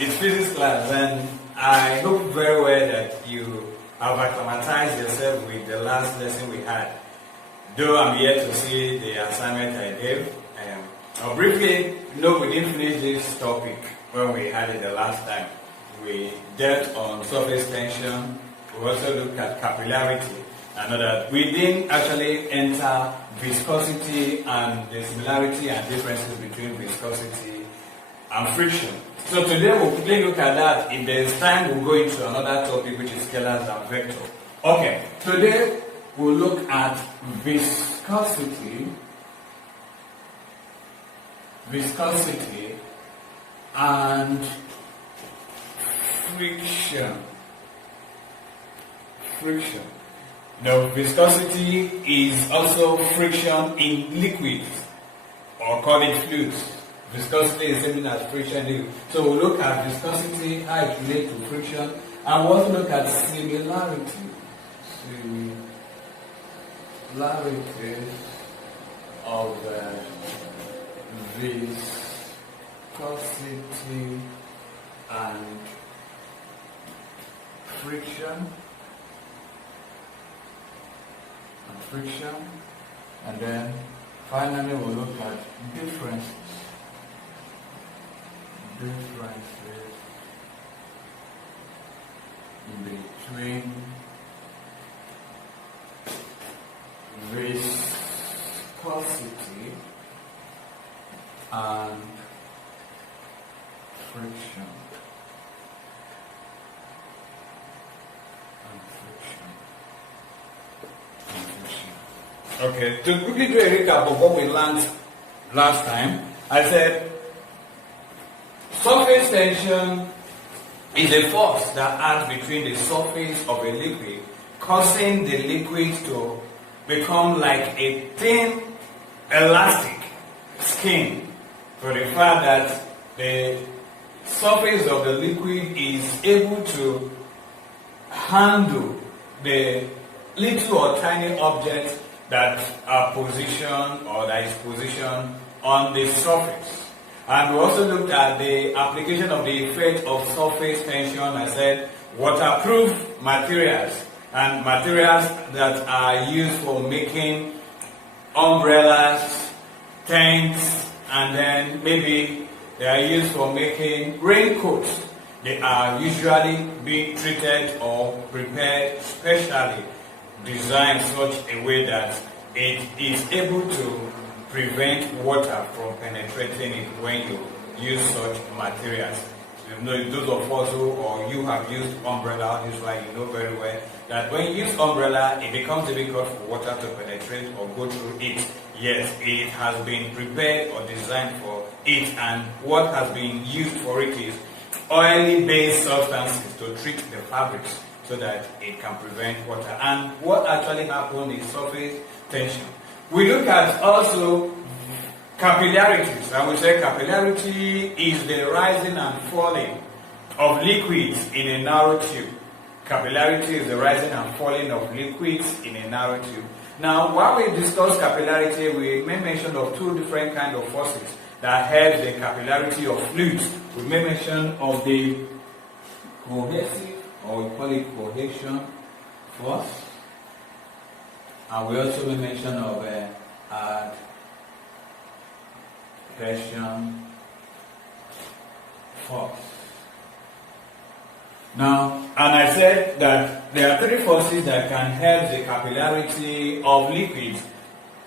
It's physics class, and I hope very well that you have acclimatized yourself with the last lesson we had. Though I'm yet to see the assignment I gave. Briefly, we didn't finish this topic when we had it the last time. We dealt on surface tension. We also looked at capillarity. And that we didn't actually enter viscosity and the similarity and differences between viscosity and friction. So today we'll quickly look at that. If there's time, we'll go into another topic, which is scalars and vector. Okay, today we'll look at viscosity and friction. Now, viscosity is also friction in liquids, or call it fluids. Viscosity is same as friction in liquids. So we'll look at viscosity, how it relates to friction, and we'll also look at similarities of viscosity and friction. And then finally we'll look at differences between viscosity and friction. Okay, to quickly do a recap of what we learned last time, I said surface tension is a force that acts between the surface of a liquid, causing the liquid to become like a thin elastic skin, for the fact that the surface of the liquid is able to handle the little or tiny objects that are positioned or that is positioned on the surface. And we also looked at the application of the effect of surface tension. I said waterproof materials and materials that are used for making umbrellas, tents, and then maybe they are used for making raincoats. They are usually being treated or prepared specially, designed such a way that it is able to prevent water from penetrating it when you use such materials. Those of us who or you have used umbrella, this is why you know very well that when you use umbrella, it becomes difficult for water to penetrate or go through it. Yes, it has been prepared or designed for it, and what has been used for it is oily-based substances to treat the fabrics so that it can prevent water. And what actually happens is surface tension. We look at also capillarities. I would say capillarity is the rising and falling of liquids in a narrow tube. Capillarity is the rising and falling of liquids in a narrow tube. Now, while we discuss capillarity, we may mention of two different kinds of forces that help the capillarity of fluids. We may mention of the cohesive, or we call it cohesion force, and we also may mention of adhesion force. Now, and I said that there are three forces that can help the capillarity of liquids.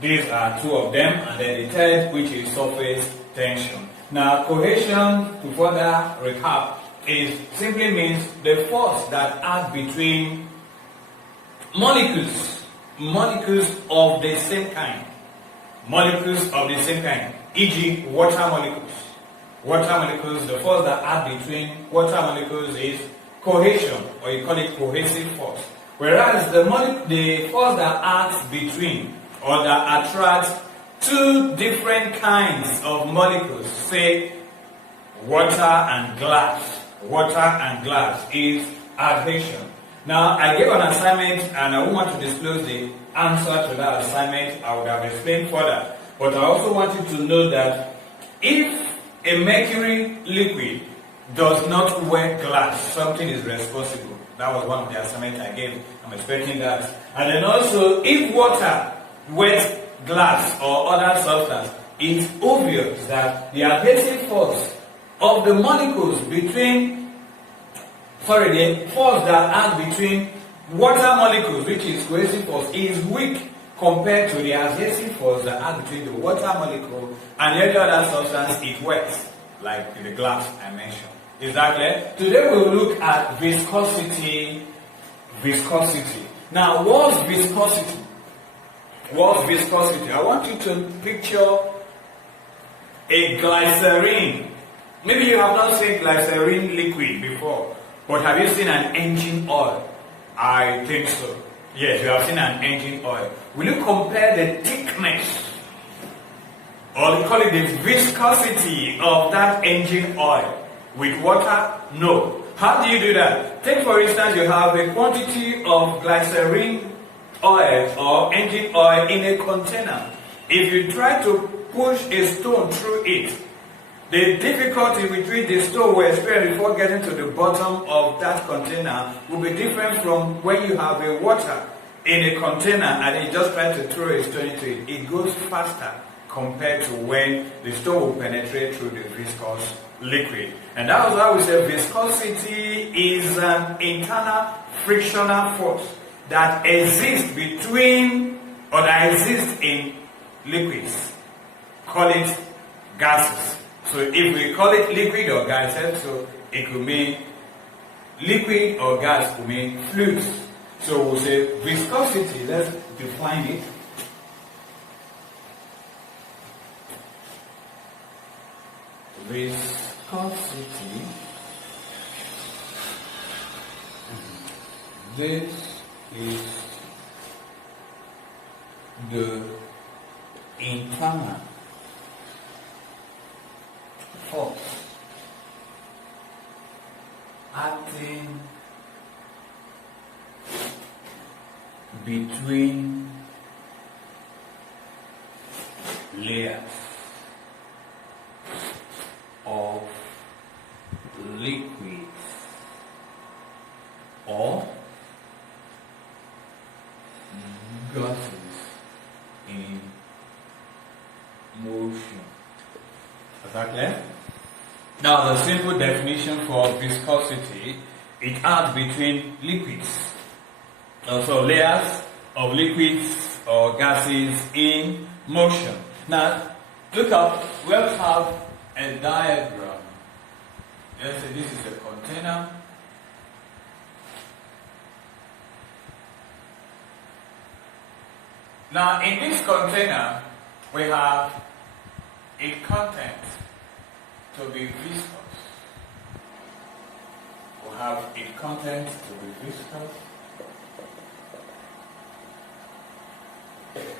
These are two of them, and then the third, which is surface tension. Now, cohesion, to further recap, simply means the force that acts between molecules of the same kind. E.g., water molecules. The force that acts between water molecules is cohesion, or you call it cohesive force. Whereas the force that acts between or that attracts two different kinds of molecules, say water and glass, is adhesion. Now, I gave an assignment and I won't want to disclose the answer to that assignment. I would have explained further. But I also want you to know that if a mercury liquid does not wear glass, something is responsible. That was one of the assignments I gave. I'm expecting that. And then also, if water wets glass or other substance, it's obvious that the adhesive force of the molecules between, the force that acts between water molecules, which is cohesive force, is weak compared to the adhesive force that acts between the water molecule and any other substance it wets, like the glass I mentioned. Is that clear? Today we'll look at viscosity. Viscosity. Now, what's viscosity? What's viscosity? I want you to picture a glycerine. Maybe you have not seen glycerine liquid before, but have you seen an engine oil? I think so. Yes, you have seen an engine oil. Will you compare the thickness, or we call it the viscosity of that engine oil with water? No. How do you do that? Take for instance, you have a quantity of glycerine oil or engine oil in a container. If you try to push a stone through it, the difficulty between the stone we experience before getting to the bottom of that container will be different from when you have a water in a container and you just try to throw a stone into it. It goes faster compared to when the stone will penetrate through the viscous liquid. And that was why we say viscosity is an internal frictional force that exists between, or that exists in liquids. Call it gases. So if we call it liquid or gases, so it could mean liquid or gas could mean fluids. So we'll say viscosity. Let's define it. Viscosity. This is the internal force acting between layers of liquids or gases in motion. Is that clear? Now, the simple definition for viscosity, it acts between liquids. So layers of liquids or gases in motion. Now, look up, we'll have a diagram. Let's say this is a container. Now, in this container, we have a content to be viscous. We have a content to be viscous.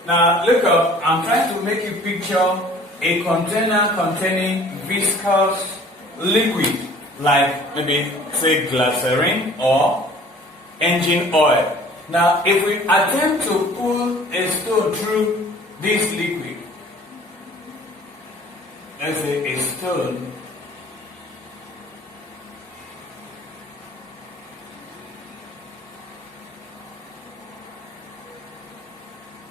Now, look up, I'm trying to make you picture a container containing viscous liquid, like maybe, say, glycerine or engine oil. Now, if we attempt to pull a stone through this liquid, let's say a stone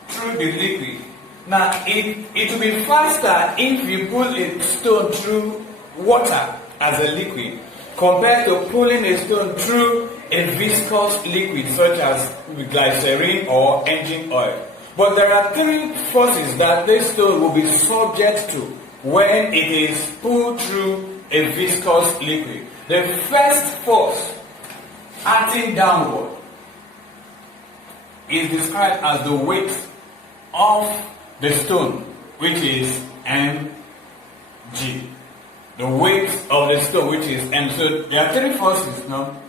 through the liquid. Now, it will be faster if you pull a stone through water as a liquid compared to pulling a stone through a viscous liquid such as glycerine or engine oil. But there are three forces that this stone will be subject to when it is pulled through a viscous liquid. The first force acting downward is described as the weight of the stone, which is mg. The weight of the stone, which is m. So there are three forces now.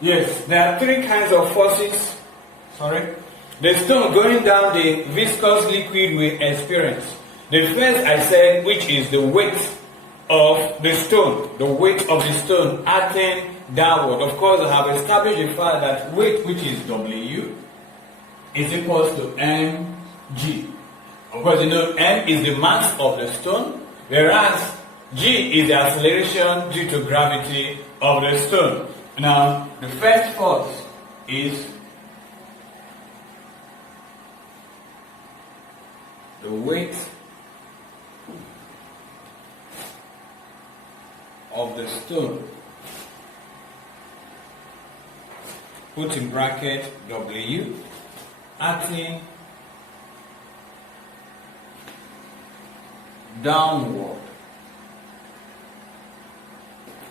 Yes, there are three kinds of forces. Sorry. The stone going down the viscous liquid we experience. The first I said, which is the weight of the stone. The weight of the stone acting downward. Of course, I have established the fact that weight, which is W, is equals to mg. Of course, you know m is the mass of the stone, whereas g is the acceleration due to gravity of the stone. Now, the first force is the weight of the stone, put in bracket W, acting downward.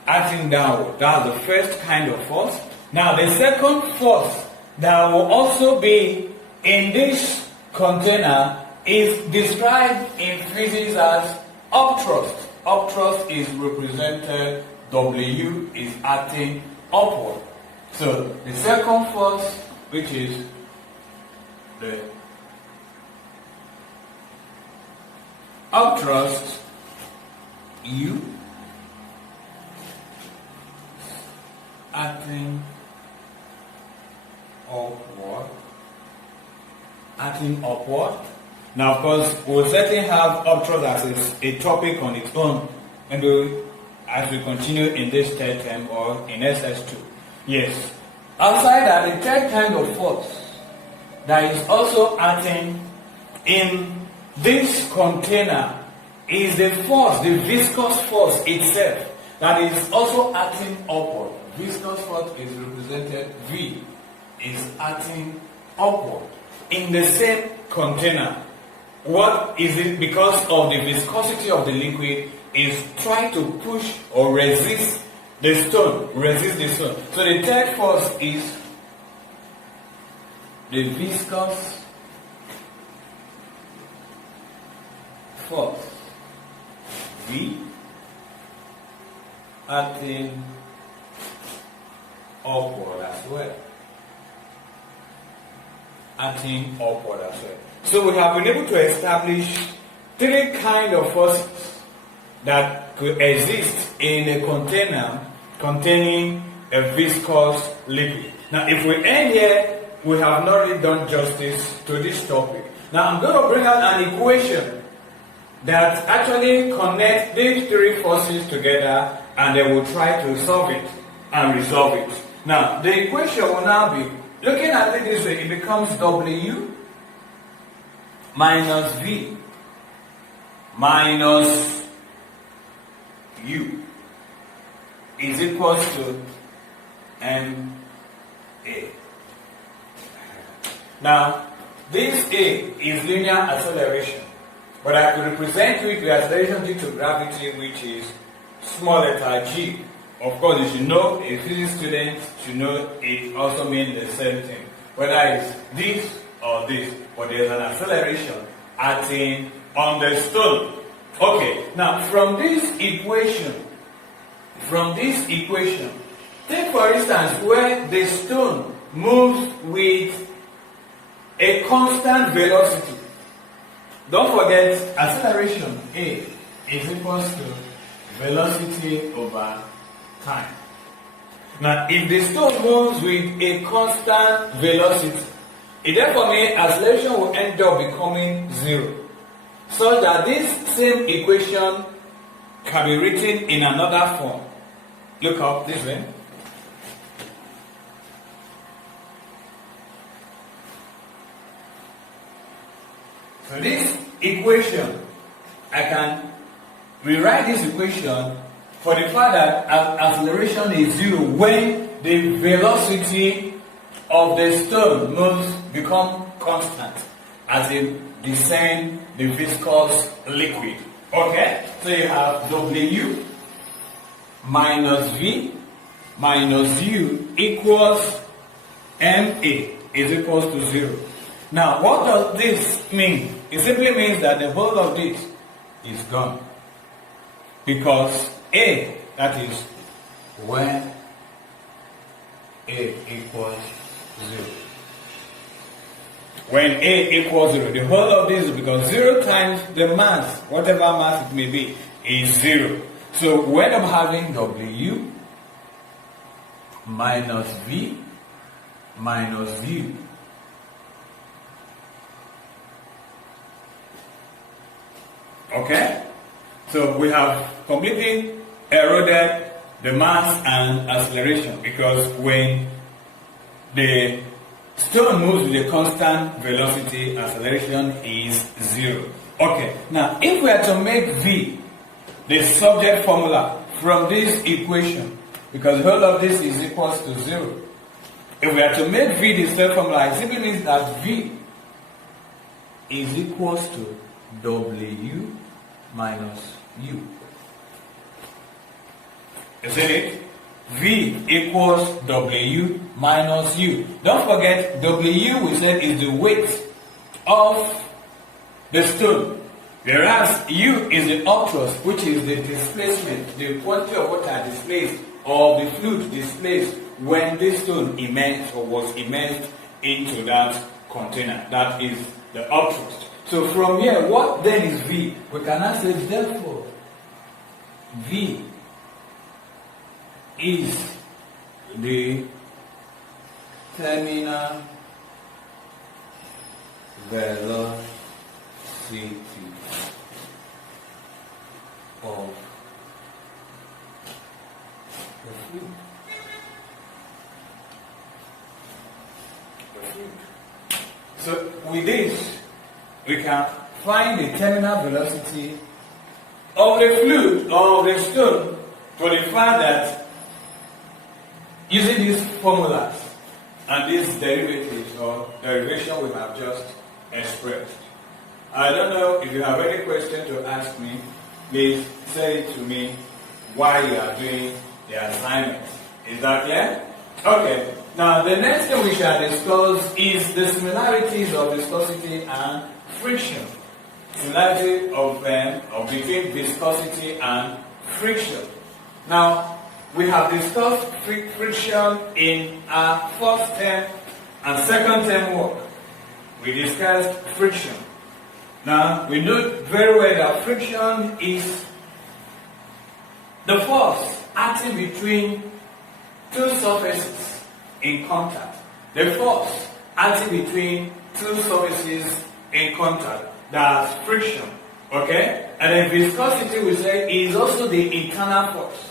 Acting downward. That's the first kind of force. Now, the second force that will also be in this container is described in physics as upthrust. Upthrust is represented, W is acting upward. So, the second force, which is the upthrust, U, acting upward. Acting upward. Now, of course, we'll certainly have upthrust as a topic on its own, and as we continue in this third term or in SS2. Yes. Outside that, the third kind of force that is also acting in this container is the force, the viscous force itself, that is also acting upward. Viscous force is represented, V, is acting upward in the same container. What is it? Because of the viscosity of the liquid is trying to push or resist the stone. Resist the stone. So the third force is the viscous force. V acting upward as well. Acting upward as well. So we have been able to establish three kinds of forces that could exist in a container containing a viscous liquid. Now, if we end here, we have not really done justice to this topic. Now, I'm going to bring out an equation that actually connects these three forces together, and then we'll try to solve it and resolve it. Now, the equation will now be, looking at it this way, it becomes W minus V minus U is equals to MA. Now, this A is linear acceleration, but I could represent it with acceleration due to gravity, which is small letter g. Of course, you should know, a physics student should know it also means the same thing, whether it's this or this, but there's an acceleration acting on the stone. Okay, now from this equation, take for instance where the stone moves with a constant velocity. Don't forget, acceleration A is equals to velocity over time. Now, if the stone moves with a constant velocity, it therefore means acceleration will end up becoming zero. So that this same equation can be written in another form. Look up this way. So this equation, I can rewrite this equation for the fact that acceleration is zero when the velocity of the stone moves become constant as it descends the viscous liquid. Okay? So you have W minus V minus U equals MA is equals to 0. Now, what does this mean? It simply means that the whole of this is gone. Because A, that is when A equals 0. When A equals 0, the whole of this is because 0 times the mass, whatever mass it may be, is 0. So we end up having W minus V minus U. Okay? So we have completely eroded the mass and acceleration, because when the stone moves with a constant velocity, acceleration is 0. Okay, now if we are to make V the subject formula from this equation, because the whole of this is equals to 0, if we are to make V the subject formula, it simply means that V is equals to W minus U. Isn't it? V equals W minus U. Don't forget, W we said is the weight of the stone, whereas U is the upthrust, which is the displacement, the quantity of water displaced or the fluid displaced when this stone immersed or was immersed into that container. That is the upthrust. So from here, what then is V? We can now say, therefore, V is the terminal velocity of the fluid. So with this, we can find the terminal velocity of the fluid or of the stone to the fact that using these formulas and these derivatives or derivation we have just expressed. I don't know if you have any question to ask me. Please say it to me while you are doing the assignment. Is that clear? Okay. Now the next thing we shall discuss is the similarities of viscosity and friction. Similarity of between viscosity and friction. Now, we have discussed friction in our first term and second term work. We discussed friction. Now, we know very well that friction is the force acting between two surfaces in contact. The force acting between two surfaces in contact. That's friction. Okay? And then viscosity, we say, is also the internal force.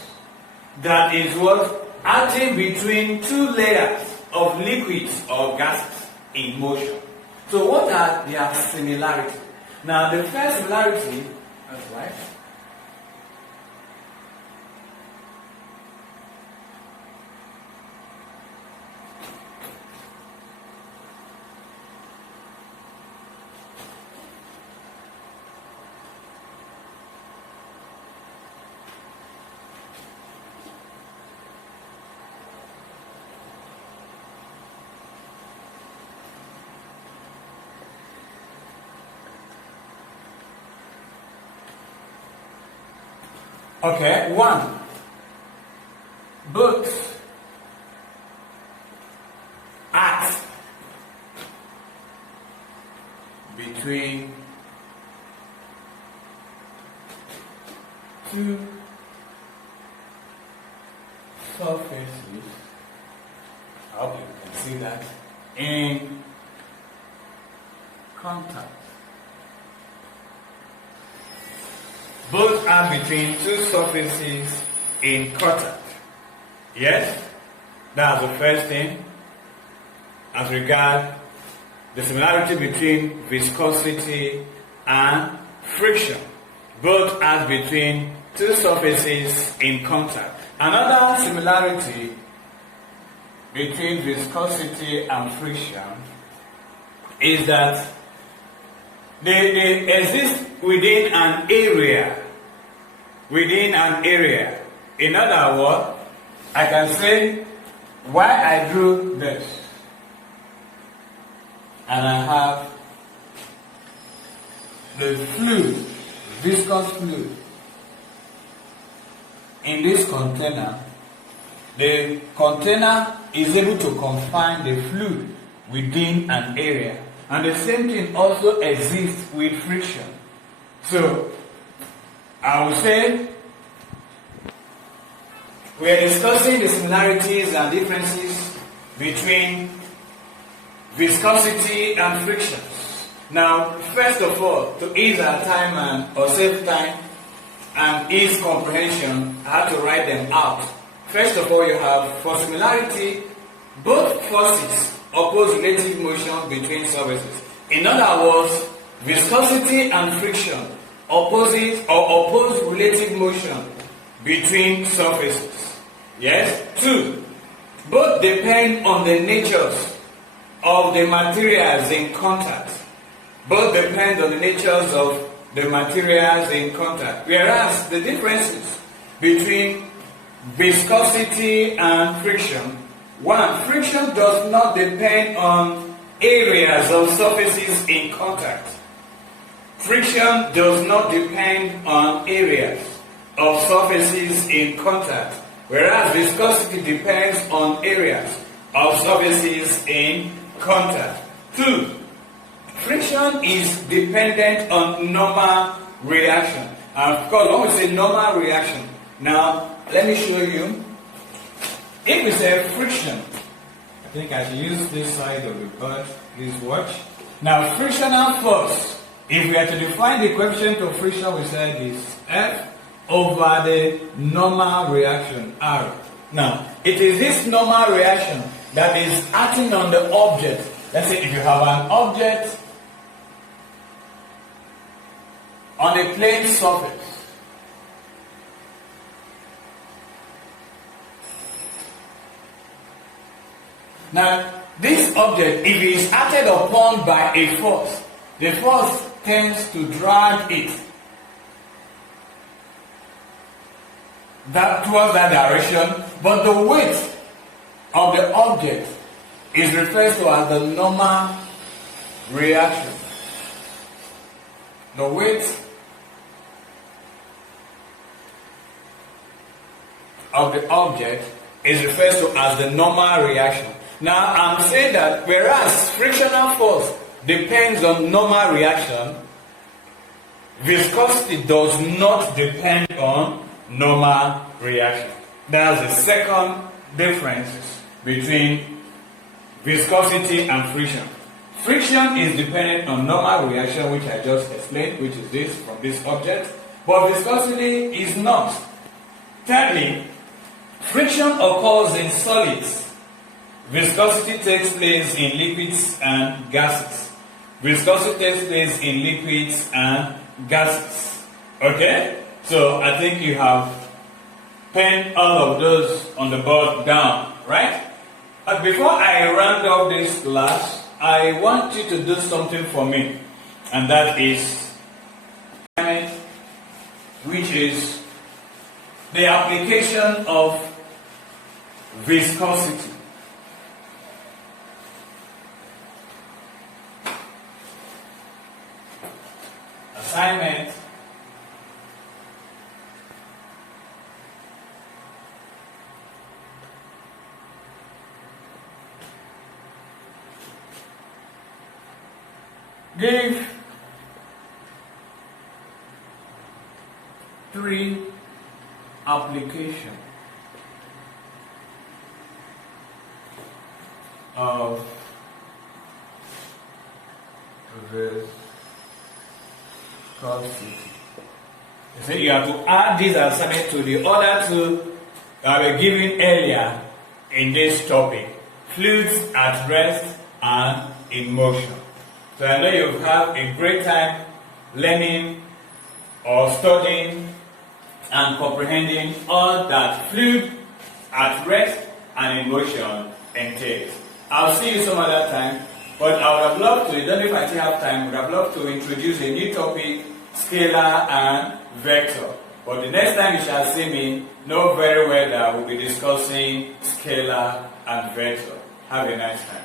That is what acting between two layers of liquids or gases in motion. So what are their similarities? Now the first similarity, that's right. Okay, one. Both act between two surfaces. I hope you can see that. In contact. Both are between two surfaces in contact. Yes? That's the first thing. As regards the similarity between viscosity and friction. Both are between two surfaces in contact. Another similarity between viscosity and friction is that they exist within an area. Within an area. In other words, I can say, why I drew this, and I have the fluid, viscous fluid, in this container, the container is able to confine the fluid within an area. And the same thing also exists with friction. So, I would say we are discussing the similarities and differences between viscosity and frictions. Now, first of all, to ease our time or save time and ease comprehension, I have to write them out. First of all, you have, for similarity, both forces oppose relative motion between surfaces. In other words, viscosity and friction oppose relative motion between surfaces. Yes? 2. Both depend on the natures of the materials in contact. Both depend on the natures of the materials in contact. Whereas the differences between viscosity and friction: 1. Friction does not depend on areas of surfaces in contact. Friction does not depend on areas of surfaces in contact, whereas viscosity depends on areas of surfaces in contact. 2. Friction is dependent on normal reaction. And of course, when we say normal reaction, now let me show you. If we say friction, I think I should use this side of the board. Please watch. Now, frictional force, if we are to define the coefficient of friction, we said is F over the normal reaction, R. Now, it is this normal reaction that is acting on the object. Let's say if you have an object on a plane surface, now this object, if it is acted upon by a force, the force tends to drag it towards that direction, but the weight of the object is referred to as the normal reaction. The weight of the object is referred to as the normal reaction. Now, I'm saying that whereas frictional force depends on normal reaction, viscosity does not depend on normal reaction. That's the second difference between viscosity and friction. Friction is dependent on normal reaction, which I just explained, which is this from this object, but viscosity is not. Thirdly, friction occurs in solids. Viscosity takes place in liquids and gases. Viscosity takes place in liquids and gases. Okay? So I think you have penned all of those on the board down, right? But before I round off this class, I want you to do something for me. And that is, which is the application of viscosity. Assignment. Give 3 applications of viscosity. So you have to add this assignment to the other 2 that were given earlier in this topic: fluids at rest and in motion. So I know you've had a great time learning or studying and comprehending all that fluid at rest and in motion entails. I'll see you some other time, but I would have loved to, I don't know if I still have time, would have loved to introduce a new topic, scalar and vector. But the next time you shall see me, know very well that we'll be discussing scalar and vector. Have a nice time.